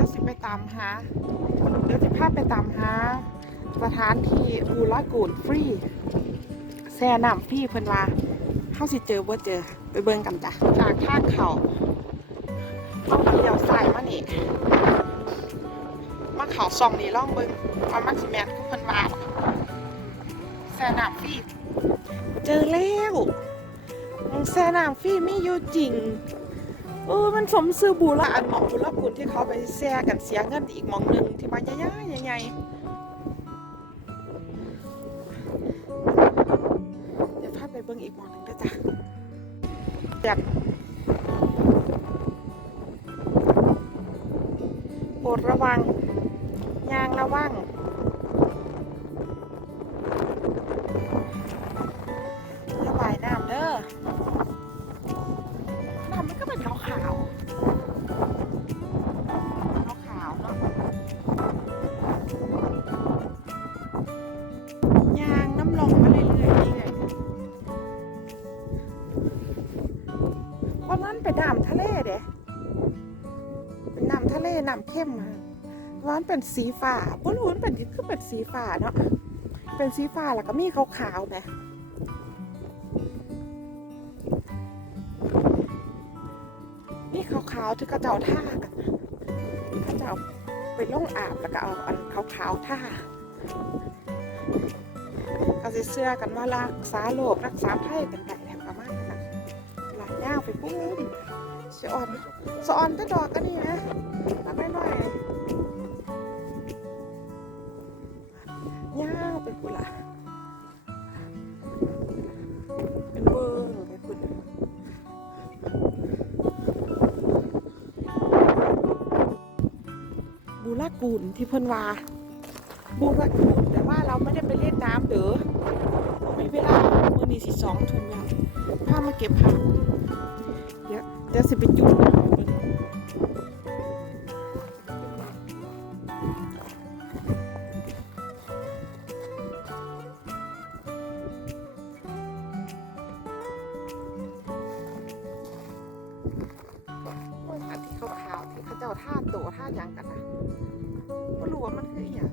ดี๋ยวสิไปตามหา เดี๋ยวสิพาไปตามหา สถานที่บูลากูนฟรีแซ่น้ำฟรีเพิ่นว่าเฮาสิเจอบ่เจอ ไปเบิ่งกันจ้ะ จากทางเขาเอาเลี้ยวซ้ายมานี่มาเขาซองนี่ล่องเบิ่งว่ามันสิแม่นคือเพิ่นว่าแซ่น้ำฟรีเจอแล้วแซ่น้ำฟรีมีอยู่จริง เออมันสมซื้อบูละอันหมองบุละกุนที่เขาไปแซ่กันเสียเงินอีกหมองหนึ่งที่มาใหญ่ๆใหญ่ๆเดี๋ยวพาไปเบิ่งอีกหมองหนึ่งด้วยจ้ะอยากโปรดระวังยางระวัง น้ำเลน้ำเข้มมาร้อนเป็นสีฟ้าบ่รู้มันเป็นคือเป็นสีฟ้าเนาะเป็นสีฟ้าแล้วก็มีขาวๆไหมนี่ขาวๆที่กระเจ้าท่ากันกระเจ้าไปล่องอาบแล้วก็เอาอันขาวๆท่าก็สิเสื้อกันว่ารักษาโรครักษาไข้กันได้แถมประมาณนั้นหลายย่างไปปุ้มสะอ่อนสะอ่อนก็ดอกกันนี่นะ รากูนที่เพิ่นว่าบูรากูนแต่ว่าเราไม่ได้ไปเล่นน้ำเด้อเรามีเวลามือนี้สิสองทุ่มแล้วพามาเก็บผักเดี๋ยวเดี๋ยวสิไปจุดนะ เจ้าท่าโตท่ายังกันนะไม่รู้ว่ามันคืออย่าง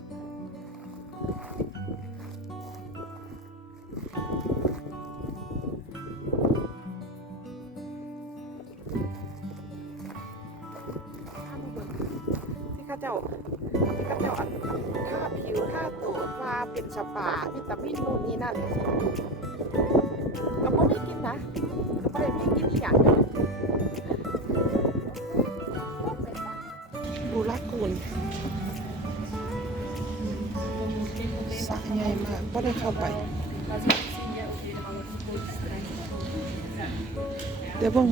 ท่ามาเบิ่งที่เขาเจ้าที่เขาเจ้าอันท่าผิวท่าโตว่าเป็นสปาวิตามินนู่นนี่นั่นก็บ่มีกินนะก็บ่ได้มีกินอีหยังูรักูลสักใหญ่มากก็ได้เข้าไป เดี๋ยวเบิ่ง